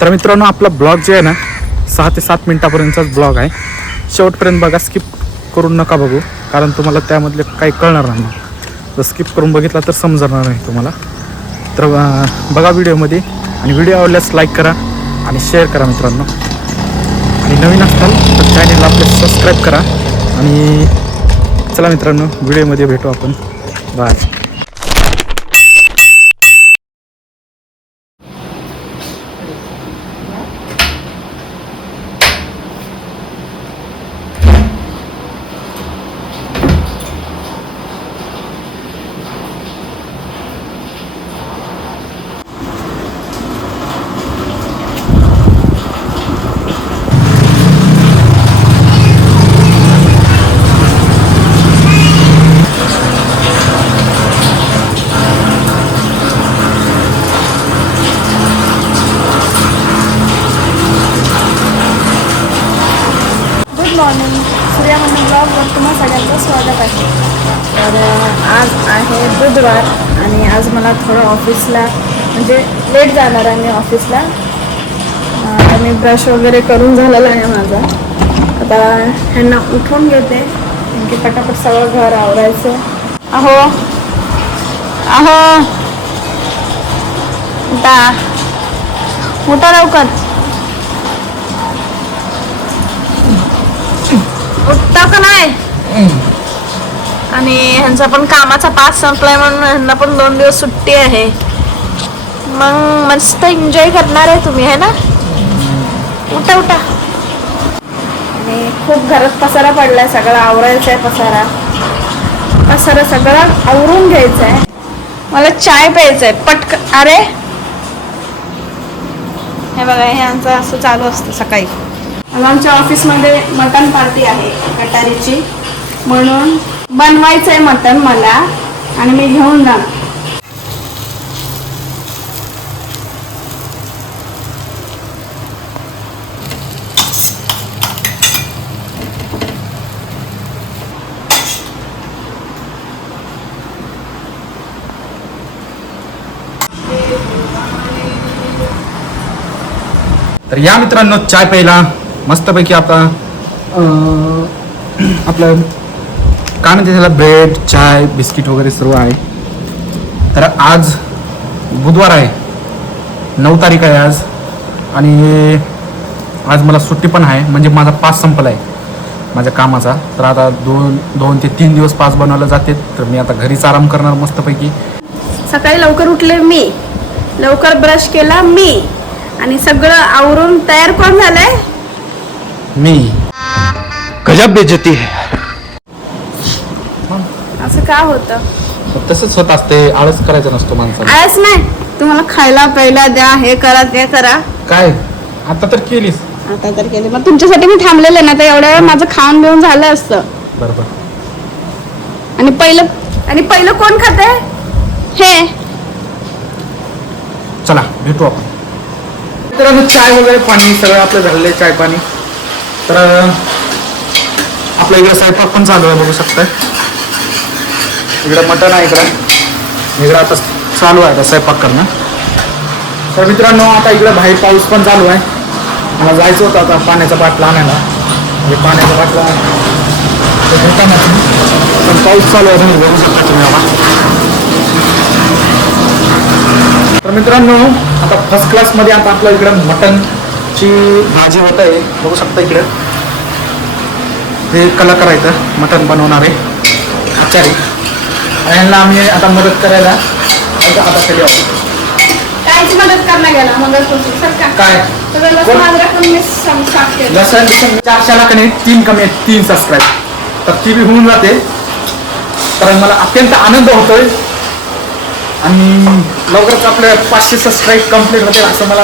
तर मित्रांनो आपला ब्लॉग जे आहे ना सहा ते सात मिनटापर्यंतचाच ब्लॉग आहे. शेवटपर्यंत बघा स्किप करून नका बघू कारण तुम्हाला त्यामधले काही कळणार नाही जर स्किप करून बघितला तर समजणार नाही तुम्हाला. तर बघा व्हिडिओमध्ये आणि व्हिडिओ आवडल्यास लाईक करा आणि शेअर करा मित्रांनो. आणि नवीन असताल तर चॅनेलला आपले सबस्क्राईब करा. आणि चला मित्रांनो व्हिडिओमध्ये भेटू आपण. बाय स्वागत आहे. तर आज आहे बुधवार आणि आज मला थोडं ऑफिसला म्हणजे लेट जाणार आहे मी ऑफिसला. आता मी ब्रश वगैरे करून झालेला आहे माझा. आता ह्यांना उठून घेते की पटापट सगळं घर आवरायचं. अहो अहो. उठा. उठा लवकर. उठता का नाही? आणि ह्यांचा पण कामाचा पास संपलाय म्हणून ह्यांना पण दोन दिवस सुट्टी आहे. मग मस्त एन्जॉय करणार आहे तुम्ही आहे ना? उठा उठा. आणि खूप घरात पसारा पडलाय सगळं आवरायचं आहे पसारा. पसारा सगळं आवरून घ्यायचं आहे मला चाय प्यायचं आहे पटक अरे. हे बघा हे आमचं असं चालू असतं सकाळी. आमच्या ऑफिसमध्ये मटन पार्टी आहे कटारीची. म्हणून बनवायचं आहे मटन मला आणि मी घेऊन जाणार. तर या मित्रांनो चाय प्यायला मस्तपैकी आता अं, आपलं काय म्हणते त्याला? ब्रेड चाय बिस्किट वगैरे सर्व आहे. तर आज बुधवार आहे. नऊ तारीख आहे आज. आणि आज मला सुट्टी पण आहे. म्हणजे माझा पास संपला आहे माझ्या कामाचा. तर आता दोन दोन ते तीन दिवस पास बनवलं जाते. तर मी आता घरीच आराम करणार मस्तपैकी. सकाळी लवकर उठले मी. लवकर ब्रश केला मी. आणि सगळं आवरून तयार कोण झालंय? मी. गजब बेइज्जती है. असं का होतं? तसंच होत असते आळस करायचा नसतो माणसाला. आळस नाही. तुम्हाला खायला प्यायला द्या हे करा ते करा. काय? आता तर केलीस. आता तर केले. मग तुमच्यासाठी मी थांबलेले ना तर एवढ्या वेळ माझं खाऊन बिऊन झालं असतं. बरोबर. आणि पहिलं आणि पहिलं कोण खाते? हे. चला भेटू आपण. मित्रांनो चाय वगैरे पाणी सगळं आपलं झालेलं आहे चाय पाणी. तर अं, आपल्या इकडे स्वयंपाक पण चालू आहे बघू शकताय. इकडं मटण आहे इकडं. इकडं आता चालू आहे आता स्वयंपाक करणं. तर मित्रांनो आता इकडं बाहेर पाऊस पण चालू आहे. मला जायचं होतं आता पाण्याचा बाटला आणायला. म्हणजे पाण्याचा बाटला तो घेता पण पाऊस चालू आहे तुम्ही बघू शकता तुम्ही आम्हाला. तर मित्रांनो आता फर्स्ट क्लासमध्ये आता आपल्या इकडं मटनची भाजी होत आहे. बघू शकता इकडं. हे कलाकार आहेत मटन बनवणारे आचारी. यांना आम्ही आता मदत करायला आता आता केली आहे. कायची मदत करणार गेला मंगळसूत्र सर का? काय? सगळं लसूण कोण? अद्रक पण मी सम- साफ केलं. लसण बिसण चारशेला कमी तीन कमी आहेत तीन सबस्क्राईब तर ती बी होऊन जाते. तर मला अत्यंत आनंद होतोय. आणि लवकरच आपले पाचशे सबस्क्राईब कंप्लीट होते असं मला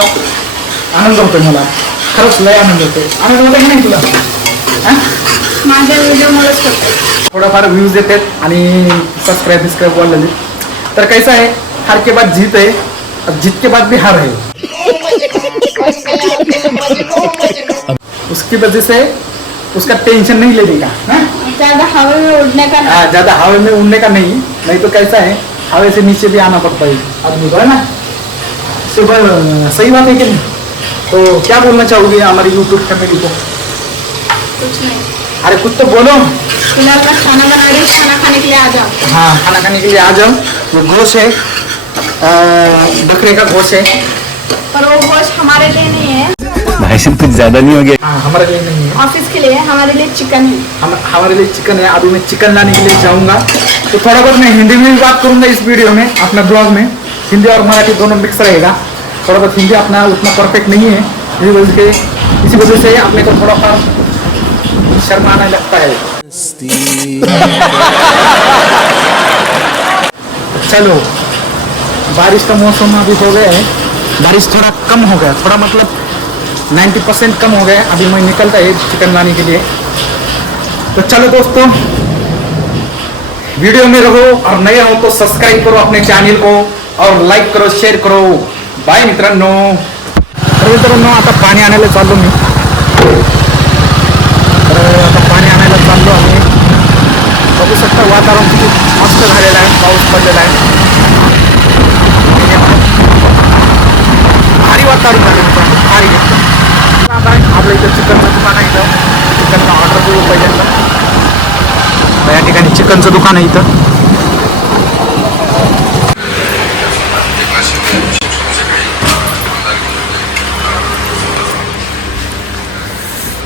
आनंद होतोय मला. खरंच लय आनंद होतोय. आनंद होतोय की नाही तुला? हा? माझ्या व्हिडिओ मुळेच करते थोडाफार व्ह्यूज येतात आणि सबस्क्राईब बिस्क्राईब वाढलेली तर कैसा है? हार के बाद जीत है और जीत के बाद भी हार है. उसकी वजह से उसका टेंशन नहीं लेने का हाँ? ज़्यादा हवे में उड़ने का हाँ, ज़्यादा हवा में उड़ने का नहीं नहीं तो कैसा है? हवा से नीचे भी आना पड़ता है. आदमी को है ना? सुबह सही बात है कि नहीं? तो क्या बोलना चाहोगे हमारी यूट्यूब फैमिली को? कुछ नहीं। अरे कुछ तो बोलो। फ़िलहाल मैं खाना बना रही खाना खाने के लिए आ जाओ। हाँ खाना खाने के लिए आ जाओ। वो गोश है। बकरे का गोश है। पर वो गोश्त हमारे लिए नहीं है। भाई साहब कुछ ज़्यादा नहीं हो गया। हाँ हमारे लिए नहीं है। ऑफ़िस के लिए है, हमारे लिए चिकन है। हम हमारे लिए चिकन है। अभी मैं चिकन लाने के लिए जाऊँगा। तो थोड़ा बहुत मैं हिंदी में भी बात करूँगा इस वीडियो में अपना ब्लॉग में। हिंदी और मराठी दोनों मिक्स रहेगा। थोड़ा बहुत हिंदी अपना उतना परफेक्ट नहीं है। इसी वजह से इसी वजह से अपने को थोड़ा सा शर्म आने लगता है। चलो, बारिश का मौसम अभी हो गया है। बारिश थोड़ा कम हो गया, थोड़ा मतलब 90 परसेंट कम हो गया है। अभी मैं निकलता है चिकन लाने के लिए। तो चलो दोस्तों, वीडियो में रहो और नए हो तो सब्सक्राइब करो अपने चॅनेल को और लाईक करो शेअर करो। बाय मित्रांनो। तर मित्रांनो, आता पाणी आणायला चाललो मी। आलेलो आम्ही. बघू शकता वातावरण किती मस्त झालेलं आहे पाऊस पडलेला आहे. भारी वातावरण झालं मित्रांनो भारी घेतलं आपल्या इथं चिकनचं दुकान आहे इथं. चिकनला ऑर्डर करू पहिल्यांदा. या ठिकाणी चिकनचं दुकान आहे इथं.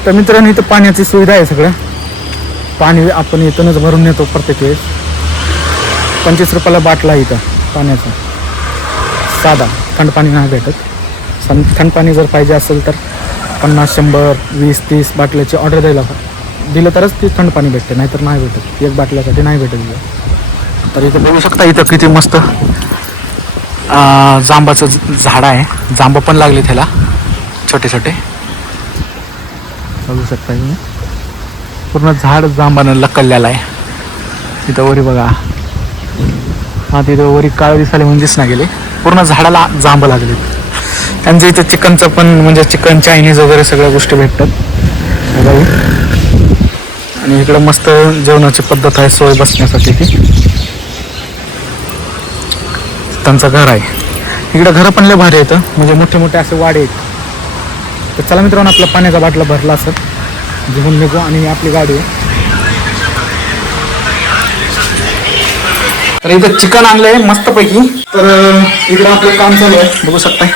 तर मित्रांनो इथं पाण्याची सुविधा आहे सगळं. पाणी आपण इथूनच भरून नेतो प्रत्येक वेळेस. पंचवीस रुपयाला बाटला इथं पाण्याचा. साधा थंड पाणी नाही भेटत. सं थंड पाणी जर पाहिजे असेल तर पन्नास शंभर वीस तीस बाटल्याची ऑर्डर द्यायला दिलं तरच ती थंड पाणी भेटते नाहीतर नाही भेटत. एक बाटल्यासाठी नाही भेटत इथं तर इथं बघू शकता इथं किती मस्त जांबाचं झाड आहे. जांब पण लागले त्याला छोटे छोटे बघू शकता तुम्ही. पूर्ण झाड जांबानं लकललेलं आहे. तिथं वरी बघा. हा तिथं वरी काळ दिसाले म्हणून दिसना गेले. पूर्ण झाडाला जांब लागले त्यांचं इथं चिकनचं पण म्हणजे चिकन चायनीज वगैरे सगळ्या गोष्टी भेटतात. आणि इकडं मस्त जेवणाची पद्धत आहे सोय बसण्यासाठी ती. त्यांचं घर आहे. इकडं घरं पण लय भारी येतं म्हणजे मोठे मोठे असे वाडे आहेत. तर चला मित्रांनो आपला पाण्याचा बाटला भरला असत घेऊन निघू आणि आपली गाडी. तर इथं चिकन आणलंय मस्त पैकी तर इकडं आपलं काम चालू आहे. बघू शकताय.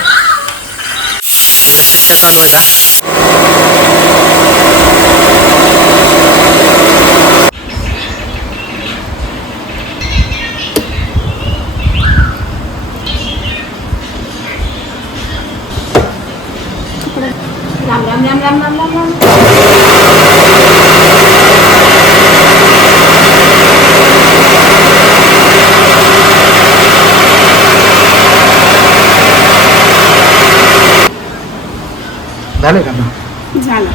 शिट्ट्या चालू आहे का? राम झालंय का मग? झालं.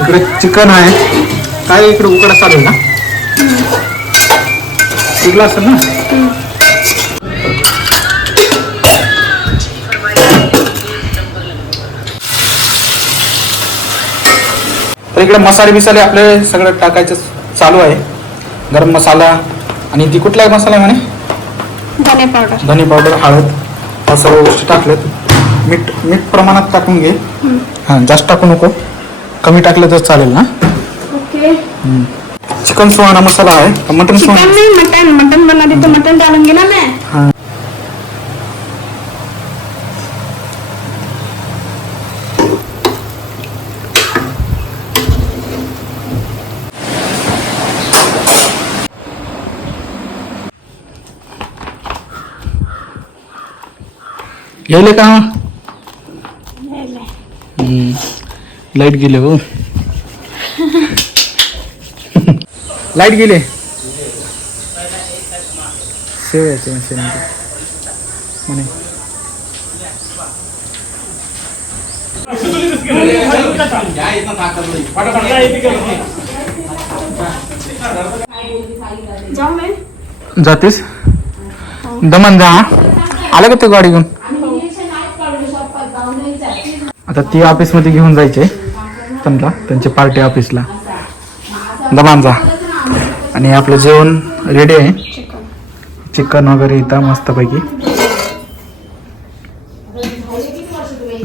इकडे चिकन आहे. काय इकडे उकडा चालू ना? उगला असेल ना? तर इकडे मसाले बिसाले आपले सगळं टाकायचं चालू आहे. गरम मसाला आणि ती कुठला मसाला आहे म्हणे? धने पावडर. धने पावडर हळद या सर्व गोष्टी टाकल्यात मीठ मीठ प्रमाणात टाकून घे. हां जास्त टाकू नको. कमी टाकलं तर चालेल ना? ओके? चिकन सुहाना मसाला आहे. मटन चिकन नहीं मटन. मटन बना दी तो मटन डालूंगी ना मैं. हाँ. येले का? लाइट गेले हो. लाइट गेले. सेव याचे म्हणे. जातीस? दमन जा आलं का ते गाडी घेऊन? आता ती ऑफिसमध्ये घेऊन जायचे. त्यांना त्यांच्या पार्टी ऑफिसला दमान जा. आणि आपलं जेवण रेडी आहे. चिकन वगैरे इथं मस्तपैकी.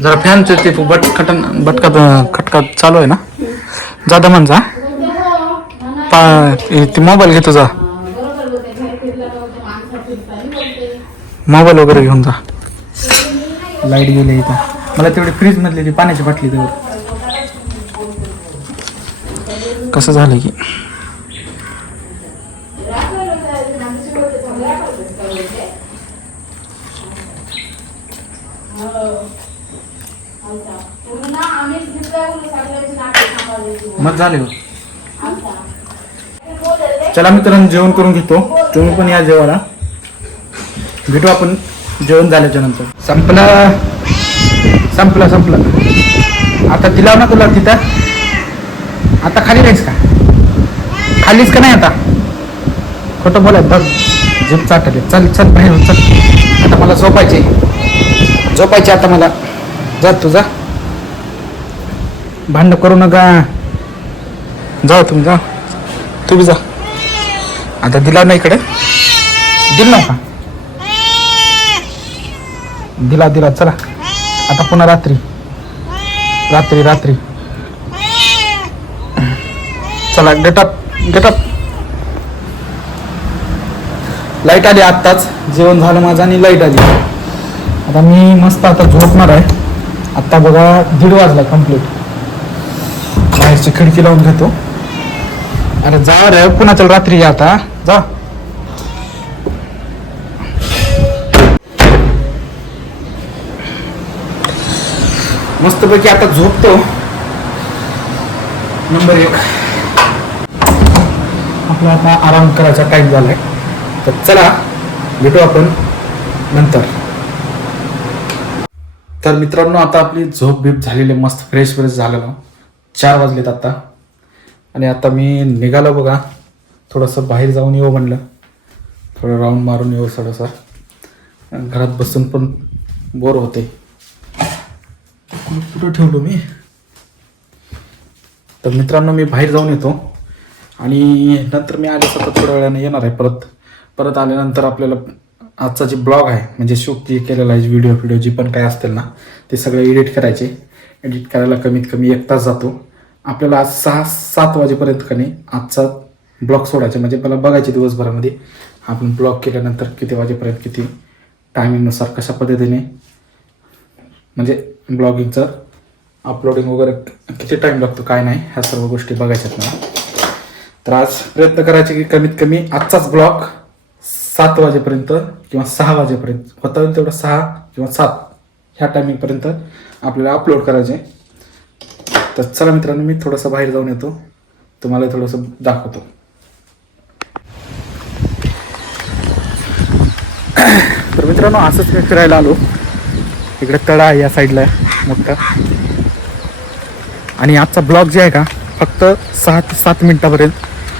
जरा फॅनचे ते बट खटन बटका खटका चालू आहे ना? जा दमांचा पा ते मोबाईल घेतो जा. मोबाईल वगैरे घेऊन जा. लाइट गेली इथं. मला तेवढी फ्रीज मधली ती पाण्याची बाटली तेवढी कसं झालं की? मग झाले हो. चला मित्रांनो जेवण करून घेतो. तुम्ही पण या जेवायला. भेटू आपण जेवण झाल्याच्यानंतर. संपला. संपला संपला. आता दिला ना तुला तिथं. आता खाली राहीस का? खालीच का नाही आता? खोटं बोलाय बघ झेप चाटले. चल चल बाहेर चल आता मला झोपायचे झोपायचे आता मला. जा तुझा भांड करू नका. जा तुम्ही जा. तुम्ही जा. आता दिला ना इकडे. दिल ना का? दिला दिला. चला. आता पुन्हा रात्री. रात्री रात्री. चला गेटअप गेटअप लाइट आली आत्ताच. जेवण झालं माझं आणि लाइट आली. आता मी मस्त आता झोपणार आहे. आत्ता बघा दीड वाजला कंप्लीट बाहेरची खिडकी लावून घेतो. अरे जा रे पुन्हा चल रात्री या आता? जा. मस्तपैकी आता झोपतो. नंबर एक. आपला आता आराम करायचा टाइम झालाय. तर चला भेटू आपण नंतर. तर मित्रांनो आता आपली झोप बीप झालेली मस्त फ्रेश फ्रेश झालेलं. चार वाजलेत आता. आणि आता मी निघालो बघा. थोडंसं बाहेर जाऊन येऊ म्हणलं. थोडं राऊंड मारून येऊ थोडंसं घरात बसून पण बोर होते. कुठं ठेवलो मी? तर मित्रांनो मी बाहेर जाऊन येतो. आणि नंतर मी आले सतत थोड्या वेळाने येणार आहे परत. परत आल्यानंतर आपल्याला आजचा जे ब्लॉग आहे म्हणजे शूट जे केलेला आहे व्हिडिओ व्हिडिओ जी पण काय असतील ना ते सगळे एडिट करायचे. एडिट करायला कमीत कमी एक तास जातो. आपल्याला आज सहा सात वाजेपर्यंत का नाही आजचा ब्लॉक सोडायचा म्हणजे मला बघायचे दिवसभरामध्ये. आपण ब्लॉक केल्यानंतर किती वाजेपर्यंत किती टायमिंगनुसार कशा पद्धतीने म्हणजे ब्लॉगिंगचं अपलोडिंग वगैरे किती टाईम लागतो काय नाही ह्या सर्व गोष्टी बघायच्यात मला. तर आज प्रयत्न करायचे की कमीत कमी आजचाच ब्लॉक सात वाजेपर्यंत किंवा सहा वाजेपर्यंत होता तेवढं सहा किंवा सात ह्या टायमिंगपर्यंत आपल्याला अपलोड करायचे. तर चला मित्रांनो मी थोडंसं बाहेर जाऊन येतो. तुम्हाला थोडंसं दाखवतो. तर मित्रांनो असंच मी फिरायला आलो. इकडे तळा आहे या साईडला मोठा. आणि आजचा ब्लॉग जे आहे का फक्त सहा ते सात मिनिटापर्यंत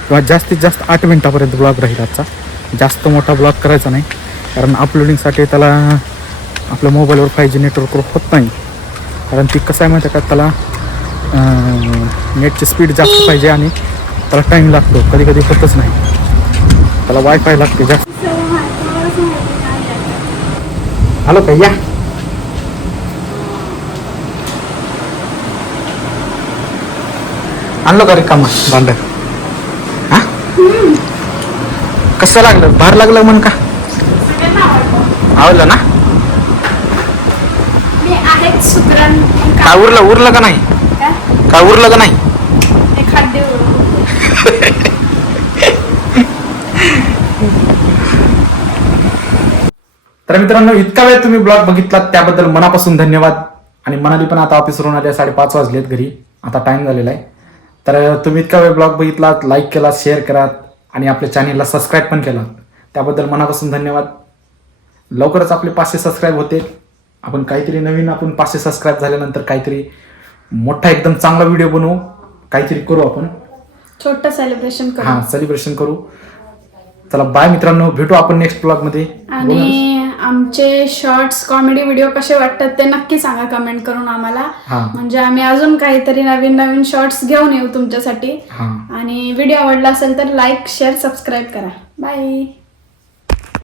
किंवा जास्तीत जास्त आठ मिनिटापर्यंत ब्लॉग राहील आजचा. जास्त मोठा ब्लॉग करायचा नाही कारण अपलोडिंगसाठी त्याला आपल्या मोबाईलवर फाय जी नेटवर्क होत नाही. कारण ती कसं आहे माहिती आहे का त्याला नेटची स्पीड जास्त पाहिजे आणि त्याला टाईम लागतो. कधी कधी होतच नाही. त्याला वायफाय लागते जास्त. हॅलो का या. आणलो का रिकामा भांड? हा? कसं लागलं? भार लागलं म्हण का? आवडलं ना? काय उरलं? उरलं का नाही? काय उरलं का नाही? तर मित्रांनो इतका वेळ तुम्ही ब्लॉग बघितला त्याबद्दल मनापासून धन्यवाद. आणि मनाली पण आता ऑफिसवरून आले साडेपाच वाजलेत घरी. आता टाइम झालेला आहे. तर तुम्ही इतका वेळ ब्लॉग बघितला लाईक केला शेअर करा. आणि आपल्या चॅनेलला सबस्क्राईब पण केला. त्याबद्दल मनापासून धन्यवाद. लवकरच आपले पाचशे सबस्क्राईब होते आपण काहीतरी नवीन आपण पाचशे सबस्क्राईब झाल्यानंतर काहीतरी मोठा एकदम चांगला व्हिडिओ बनवू. काहीतरी करू आपण. छोट सेलिब्रेशन करू. हा सेलिब्रेशन करू. चला बाय मित्रांनो. भेटू आपण नेक्स्ट ब्लॉगमध्ये. आणि आमचे शॉर्ट्स कॉमेडी व्हिडिओ कसे वाटतात ते नक्की सांगा कमेंट करून आम्हाला. हा. म्हणजे आम्ही अजून काहीतरी नवीन नवीन शॉर्ट्स घेऊन येऊ तुमच्यासाठी. हा. आणि व्हिडिओ आवडला असेल तर लाईक शेअर सबस्क्राईब करा. बाय